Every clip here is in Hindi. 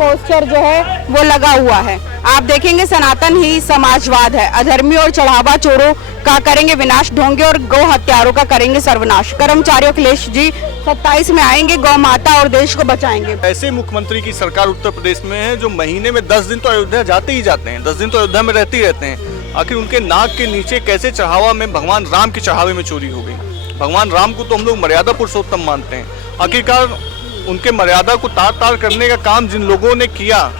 पोस्टर जो है वो लगा हुआ है। आप देखेंगे सनातन ही समाजवाद है, अधर्मी और चढ़ावा चोरों का करेंगे विनाश, ढोंगे और गौ हत्यारों का करेंगे सर्वनाश। कर्मचारी अखिलेश जी 27 में आएंगे, गौ माता और देश को बचाएंगे। ऐसे मुख्यमंत्री की सरकार उत्तर प्रदेश में है जो महीने में 10 दिन तो अयोध्या जाते ही जाते हैं, 10 दिन तो अयोध्या में रहते ही रहते हैं। आखिर उनके नाक के नीचे कैसे चढ़ावा में भगवान राम के चढ़ावे में चोरी हो गई। भगवान राम को तो हम लोग मर्यादा पुरुषोत्तम मानते हैं, आखिरकार उनके मर्यादा को तार तार करने का काम जिन लोगों ने किया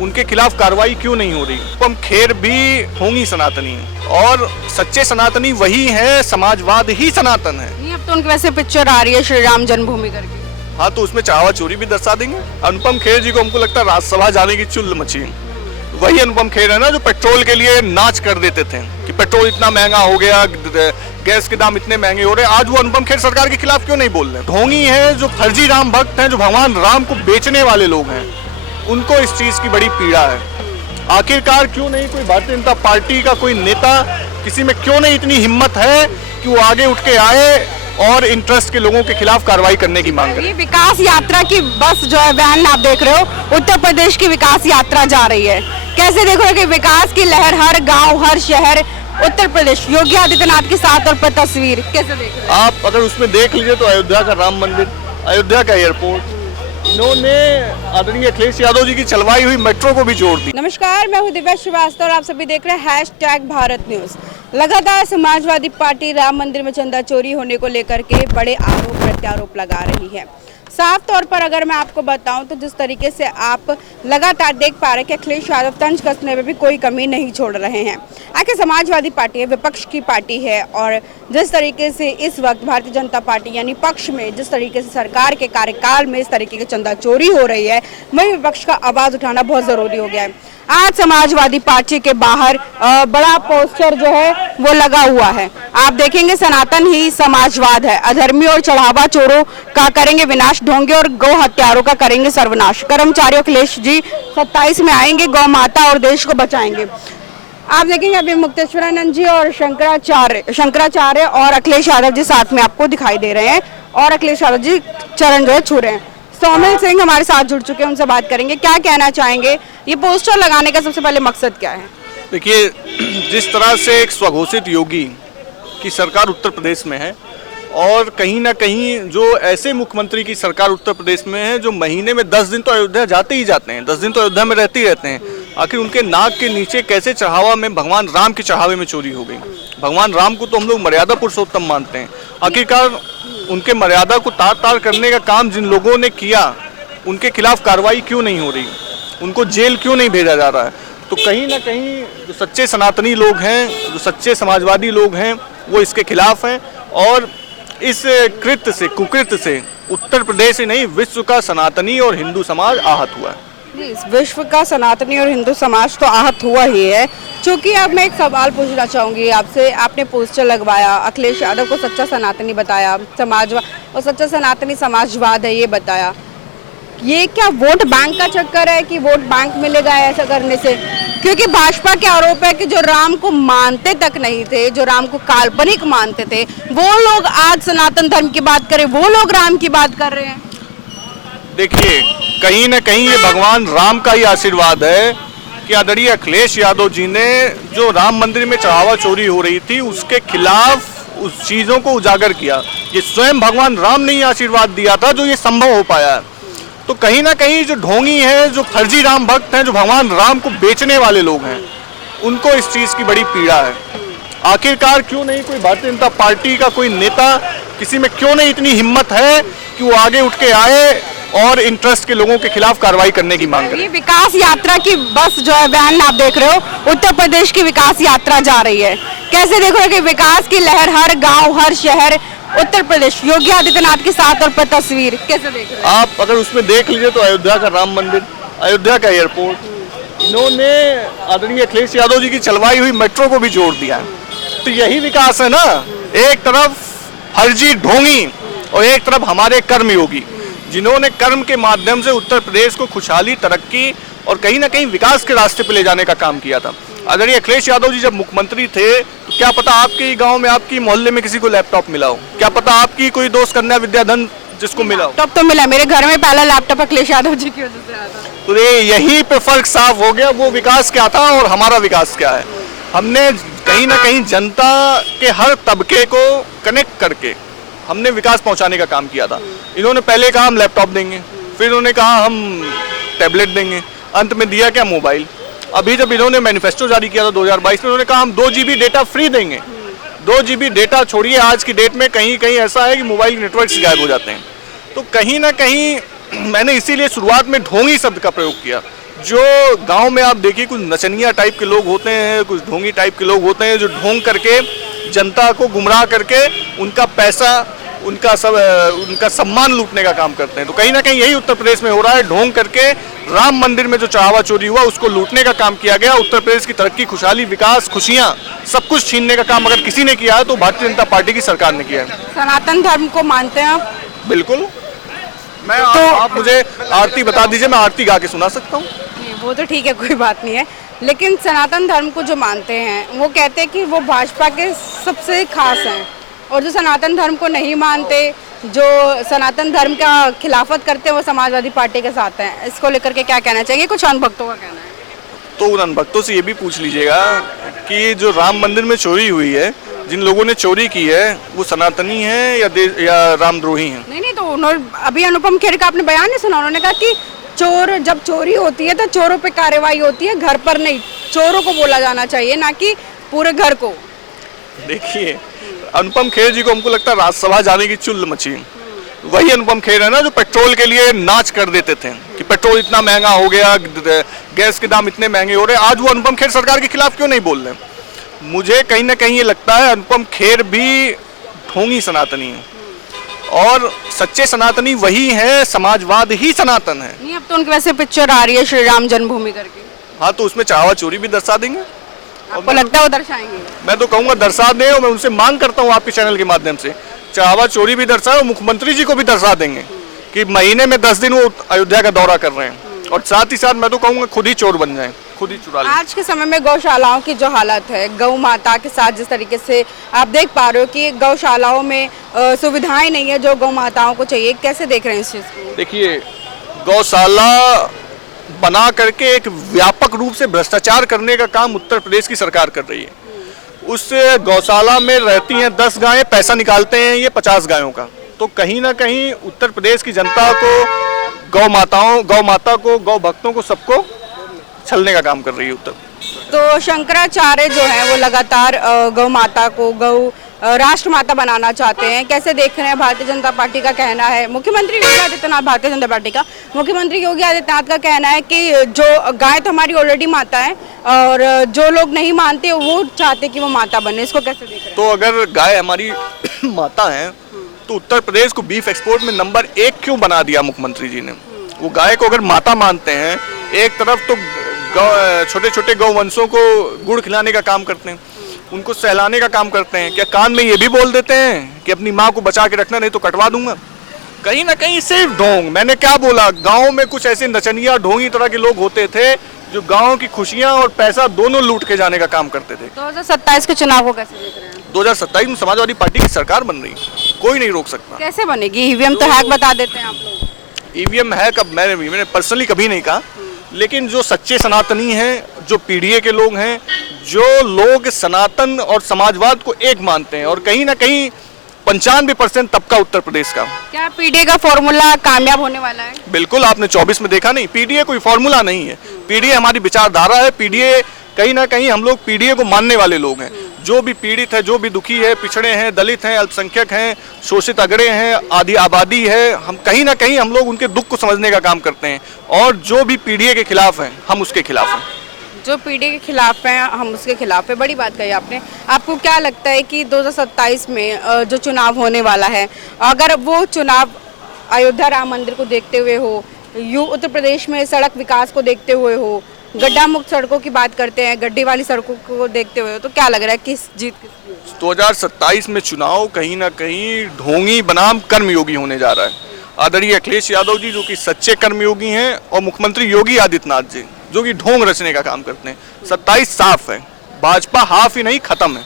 उनके खिलाफ कार्रवाई क्यों नहीं हो रही। अनुपम खेर भी होंगी सनातनी और सच्चे सनातनी वही हैं, समाजवाद ही सनातन है। नहीं, अब तो उनकी वैसे पिक्चर आ रही है श्री राम जन्मभूमि करके। हाँ, तो उसमें चढ़ावा चोरी भी दर्शा देंगे। अनुपम खेर जी को हमको लगता है राज्यसभा जाने की चुल मची। वही अनुपम खेर है ना जो पेट्रोल के लिए नाच कर देते थे कि पेट्रोल इतना महंगा हो गया, गैस के दाम इतने महंगे हो रहे हैं। आज वो अनुपम खेर सरकार के खिलाफ क्यों नहीं बोल रहे। ढोंगी हैं जो फर्जी राम भक्त हैं, जो भगवान राम को बेचने वाले लोग हैं, उनको इस चीज की बड़ी पीड़ा है। आखिरकार क्यों नहीं कोई भारतीय जनता पार्टी का कोई नेता, किसी में क्यों नहीं इतनी हिम्मत है कि वो आगे उठ के आए और इन ट्रस्ट के लोगों के खिलाफ कार्रवाई करने की मांग करे। ये विकास यात्रा की बस जो है वैन आप देख रहे हो, उत्तर प्रदेश की विकास यात्रा जा रही है। कैसे देखो कि विकास की लहर हर गांव हर शहर उत्तर प्रदेश, योगी आदित्यनाथ के साथ और पर तस्वीर कैसे देख रहे हो आप? अगर उसमें देख लीजिए तो अयोध्या का राम मंदिर, अयोध्या का एयरपोर्ट, इन्होंने आदरणीय अखिलेश यादव जी की चलवाई हुई मेट्रो को भी जोड़ दी। नमस्कार, मैं हूं दिव्या श्रीवास्तव और आप सभी देख रहे हैं #भारत न्यूज। लगातार समाजवादी पार्टी राम मंदिर में चंदा चोरी होने को लेकर के बड़े आरोप प्रत्यारोप लगा रही है। साफ तौर पर अगर मैं आपको बताऊं तो जिस तरीके से आप लगातार देख पा रहे हैं कि अखिलेश यादव तंज कसने में भी कोई कमी नहीं छोड़ रहे हैं। आखिर समाजवादी पार्टी है, विपक्ष की पार्टी है और जिस तरीके से इस वक्त भारतीय जनता पार्टी यानी पक्ष में जिस तरीके से सरकार के कार्यकाल में इस तरीके की चंदा चोरी हो रही है, वही विपक्ष का आवाज उठाना बहुत जरूरी हो गया है। आज समाजवादी पार्टी के बाहर बड़ा पोस्टर जो है वो लगा हुआ है। आप देखेंगे सनातन ही समाजवाद है, अधर्मी और चढ़ावा चोरों का करेंगे विनाश, ढोंगे और गौ हत्यारों का करेंगे सर्वनाश। कर्मचारी अखिलेश जी 27 में आएंगे, गौ माता और देश को बचाएंगे। आप देखेंगे अभी मुक्तेश्वरानंद जी और शंकराचार्य और अखिलेश यादव जी साथ में आपको दिखाई दे रहे हैं और अखिलेश यादव जी चरण जो है छू रहे हैं। सोमेल सिंह हमारे साथ जुड़ चुके हैं, उनसे बात करेंगे। क्या कहना चाहेंगे, ये पोस्टर लगाने का सबसे पहले मकसद क्या है? देखिए, जिस तरह से एक स्वघोषित योगी की सरकार उत्तर प्रदेश में है और कहीं ना कहीं जो ऐसे मुख्यमंत्री की सरकार उत्तर प्रदेश में है जो महीने में 10 दिन तो अयोध्या जाते ही जाते हैं, 10 दिन तो अयोध्या में रहते ही रहते हैं। आखिर उनके नाक के नीचे कैसे चढ़ावा में भगवान राम के चढ़ावे में चोरी हो गई। भगवान राम को तो हम लोग मर्यादा पुरुषोत्तम मानते हैं, आखिरकार उनके मर्यादा को तार तार करने का काम जिन लोगों ने किया उनके खिलाफ कार्रवाई क्यों नहीं हो रही, उनको जेल क्यों नहीं भेजा जा रहा है। तो कहीं ना कहीं जो सच्चे सनातनी लोग हैं, जो सच्चे समाजवादी लोग हैं, वो इसके खिलाफ हैं और इस कृत्य से, कुकृत्य से उत्तर प्रदेश ही नहीं विश्व का सनातनी और हिंदू समाज आहत हुआ है। विश्व का सनातनी और हिंदू समाज तो आहत हुआ ही है। क्योंकि अब मैं एक सवाल पूछना चाहूंगी आपसे, आपने पोस्टर लगवाया, अखिलेश यादव को सच्चा सनातनी बताया, समाजवाद और सच्चा सनातनी समाजवाद है ये बताया, ये क्या वोट बैंक का चक्कर है कि वोट बैंक मिलेगा ऐसा करने से? क्योंकि भाजपा के आरोप है कि जो राम को मानते तक नहीं थे, जो राम को काल्पनिक मानते थे, वो लोग आज सनातन धर्म की बात करें, वो लोग राम की बात कर रहे हैं। देखिए, कहीं ना कहीं ये भगवान राम का ही आशीर्वाद है कि आदरणीय अखिलेश यादव जी ने जो राम मंदिर में चढ़ावा चोरी हो रही थी उसके खिलाफ उस चीज़ों को उजागर किया। ये स्वयं भगवान राम ने ही आशीर्वाद दिया था जो ये संभव हो पाया है। तो कहीं ना कहीं जो ढोंगी हैं, जो फर्जी राम भक्त हैं, जो भगवान राम को बेचने वाले लोग हैं, उनको इस चीज़ की बड़ी पीड़ा है। आखिरकार क्यों नहीं कोई भारतीय जनता पार्टी का कोई नेता, किसी में क्यों नहीं इतनी हिम्मत है कि वो आगे उठ के आए और इन ट्रस्ट के लोगों के खिलाफ कार्रवाई करने की मांग करे। ये विकास यात्रा की बस जो है वैन आप देख रहे हो, उत्तर प्रदेश की विकास यात्रा जा रही है। कैसे देखो कि विकास की लहर हर गांव हर शहर उत्तर प्रदेश, योगी आदित्यनाथ के साथ और पर तस्वीर कैसे देख रहे हैं? आप अगर उसमें देख लीजिए तो अयोध्या का राम मंदिर, अयोध्या का एयरपोर्ट, इन्होंने आदरणीय अखिलेश यादव जी की चलवाई हुई मेट्रो को भी जोड़ दिया है। तो यही विकास है ना, एक तरफ फर्जी ढोंगी और एक तरफ हमारे कर्मयोगी जिन्होंने कर्म के माध्यम से उत्तर प्रदेश को खुशहाली, तरक्की और कहीं ना कहीं विकास के रास्ते पे ले जाने का काम किया था। अगर ये अखिलेश यादव जी जब मुख्यमंत्री थे तो क्या पता आपके गांव में, आपकी मोहल्ले में किसी को लैपटॉप मिला हो, क्या पता आपकी कोई दोस्त कन्या विद्याधन जिसको मिला हो। लैपटॉप तो मिला, मेरे घर में पहला लैपटॉप अखिलेश यादव जी की वजह से आया था। तो ये यहीं पे फर्क साफ हो गया, वो विकास क्या था और हमारा विकास क्या है। हमने कहीं ना कहीं जनता के हर तबके को कनेक्ट करके हमने विकास पहुंचाने का काम किया था। इन्होंने पहले कहा हम लैपटॉप देंगे, फिर इन्होंने कहा हम टैबलेट देंगे, अंत में दिया क्या, मोबाइल। अभी जब इन्होंने मैनिफेस्टो जारी किया था 2022 में, उन्होंने कहा हम 2 GB डेटा फ्री देंगे। 2 GB डेटा छोड़िए, आज की डेट में कहीं कहीं ऐसा है कि मोबाइल नेटवर्क गायब हो जाते हैं। तो कहीं ना कहीं मैंने इसीलिए शुरुआत में ढोंगी शब्द का प्रयोग किया। जो गांव में आप देखिए कुछ नचनिया टाइप के लोग होते हैं, कुछ ढोंगी टाइप के लोग होते हैं, जो ढोंग करके जनता को गुमराह करके उनका पैसा, उनका सम्मान लूटने का काम करते हैं। तो कहीं ना कहीं यही उत्तर प्रदेश में हो रहा है। ढोंग करके राम मंदिर में जो चढ़ावा चोरी हुआ उसको लूटने का काम किया गया। उत्तर प्रदेश की तरक्की, खुशहाली, विकास, खुशियां, सब कुछ छीनने का काम अगर किसी ने किया है तो भारतीय जनता पार्टी की सरकार ने किया है। सनातन धर्म को मानते हैं आप? बिल्कुल। मैं आप मुझे आरती बता दीजिए, मैं आरती गा के सुना सकता हूँ। वो तो ठीक है, कोई बात नहीं है, लेकिन सनातन धर्म को जो मानते हैं वो कहते हैं कि वो भाजपा के सबसे खास हैं, और जो सनातन धर्म को नहीं मानते, जो सनातन धर्म का खिलाफत करते हैं, वो समाजवादी पार्टी के साथ हैं। इसको लेकर के क्या कहना चाहिए? कुछ अंधभक्तों का कहना है। तो उन अंधभक्तों से ये भी पूछ लीजिएगा कि जो राम मंदिर में चोरी हुई है, जिन लोगों ने चोरी की है, वो सनातनी है या रामद्रोही हैं? नहीं, तो उन्होंने अभी अनुपम खेर का आपने बयान नहीं सुना? उन्होंने कहा कि चोर जब चोरी होती है तो चोरों पे कार्रवाई होती है, घर पर नहीं। चोरों को बोला जाना चाहिए, ना कि पूरे घर को। देखिए, अनुपम खेर जी को हमको लगता है राज्यसभा जाने की चुल मची। वही अनुपम खेर है ना जो पेट्रोल के लिए नाच कर देते थे कि पेट्रोल इतना महंगा हो गया, गैस के दाम इतने महंगे हो रहे। आज वो अनुपम खेर सरकार के खिलाफ क्यों नहीं बोल रहे? मुझे कहीं ना कहीं ये लगता है अनुपम खेर भी ढोंगी सनातनी है, और सच्चे सनातनी वही है, समाजवाद ही सनातन है। नहीं, अब तो उनकी वैसे पिक्चर आ रही है श्री राम जन्मभूमि करके। हाँ, तो उसमें चढ़ावा चोरी भी दर्शा देंगे। आपको लगता है वो दर्शाएंगे? मैं तो कहूँगा दर्शा दें, और मैं उनसे मांग करता हूँ आपके चैनल के माध्यम से, चढ़ावा चोरी भी दर्शाए और मुख्यमंत्री जी को भी दर्शा देंगे कि महीने में 10 दिन वो अयोध्या का दौरा कर रहे हैं, और साथ ही साथ मैं तो कहूँगा खुद ही चोर बन जाएं, खुद ही चुरा लें। आज के समय में गौशालाओं की जो हालत है, गौ माता के साथ जिस तरीके से आप देख पा रहे हो कि गौशालाओं में सुविधाएं नहीं है जो गौ माताओं को चाहिए, कैसे देख रहे हैं इस चीज़ को? देखिए, गौशाला बना करके एक व्यापक रूप से भ्रष्टाचार करने का काम उत्तर प्रदेश की सरकार कर रही है। उस गौशाला में रहती हैं 10 गायें, पैसा निकालते हैं ये 50 गायों का। तो कहीं ना कहीं उत्तर प्रदेश की जनता को, गौ माता को, गौ भक्तों को, सबको छलने का काम कर रही है उत्तर। तो शंकराचार्य जो है वो लगातार गौ माता को राष्ट्र माता बनाना चाहते हैं, कैसे देख रहे हैं? भारतीय जनता पार्टी का कहना है, मुख्यमंत्री योगी आदित्यनाथ, भारतीय जनता पार्टी का मुख्यमंत्री योगी आदित्यनाथ का कहना है कि जो गाय तो हमारी ऑलरेडी माता है, और जो लोग नहीं मानते वो चाहते कि वो माता बने। इसको कैसे देख रहे हैं? तो अगर गाय हमारी माता है तो उत्तर प्रदेश को बीफ एक्सपोर्ट में नंबर 1 क्यों बना दिया मुख्यमंत्री जी ने? वो गाय को अगर माता मानते हैं, एक तरफ तो छोटे छोटे गौवंशों को गुड़ खिलाने का काम करते हैं, उनको सहलाने का काम करते हैं, क्या कान में ये भी बोल देते हैं कि अपनी माँ को बचा के रखना, नहीं तो कटवा दूंगा? कहीं ना कहीं सिर्फ ढोंग। मैंने क्या बोला, गांव में कुछ ऐसे नचनिया ढोंगी तरह के लोग होते थे जो गांव की खुशियां और पैसा दोनों लूट के जाने का काम करते थे। 2027 के चुनाव को कैसे देख रहे हैं? 2027 में समाजवादी पार्टी की सरकार बन रही है, कोई नहीं रोक सकता। कैसे बनेगी? ईवीएम तो हैक बता देते हैं आप लोग। ईवीएम हैक अब मैंने पर्सनली कभी नहीं कहा, लेकिन जो सच्चे सनातनी हैं, जो पीडीए के लोग हैं, जो लोग सनातन और समाजवाद को एक मानते हैं, और कहीं ना कहीं 95% तबका उत्तर प्रदेश का। क्या पीडीए का फॉर्मूला कामयाब होने वाला है? बिल्कुल, आपने 24 में देखा नहीं। पीडीए कोई फॉर्मूला नहीं है, पीडीए हमारी विचारधारा है। पीडीए कहीं ना कहीं हम लोग पीडीए को मानने वाले लोग हैं। जो भी पीड़ित है, जो भी दुखी है, पिछड़े हैं, दलित हैं, अल्पसंख्यक हैं, शोषित अगड़े हैं, आदि आबादी है, हम कहीं ना कहीं हम लोग उनके दुख को समझने का काम करते हैं, और जो भी पीडीए के खिलाफ हैं, हम उसके खिलाफ हैं। जो पीढ़ी के खिलाफ हैं, हम उसके खिलाफ है। बड़ी बात कही आपने। आपको क्या लगता है कि 2027 में जो चुनाव होने वाला है, अगर वो चुनाव अयोध्या राम मंदिर को देखते हुए हो, उत्तर प्रदेश में सड़क विकास को देखते हुए हो, गड्ढा मुक्त सड़कों की बात करते हैं, गड्ढे वाली सड़कों को देखते हुए हो, तो क्या लग रहा है किस जीत किसकी होगी? 2027 में चुनाव कहीं ना कहीं ढोंगी बनाम कर्मयोगी होने जा रहा है। आदरणीय अखिलेश यादव जी जो कि सच्चे कर्मयोगी हैं, और मुख्यमंत्री योगी आदित्यनाथ जी जो कि ढोंग रचने का काम करते हैं। 27 साफ है, भाजपा हाफ ही नहीं खत्म है।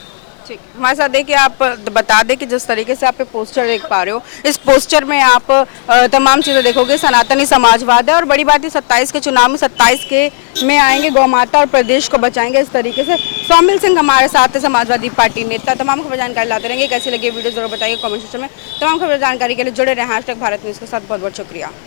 ठीक, हमारे साथ देखिए, आप बता दें कि जिस तरीके से आप ये पोस्टर देख पा रहे हो, इस पोस्टर में आप तमाम चीज़ें देखोगे, सनातनी समाजवाद है और बड़ी बात है 27 के चुनाव में 27 के में आएंगे, गौ माता और प्रदेश को बचाएंगे। इस तरीके से सौमिल सिंह हमारे साथ है, समाजवादी पार्टी नेता। तमाम खबर जानकारी लाते रहेंगे। कैसी लगी वीडियो जरूर बताइए कमेंट सेक्शन में। तमाम खबर जानकारी के लिए जुड़े रहें #भारत न्यूज़ के साथ। बहुत बहुत शुक्रिया।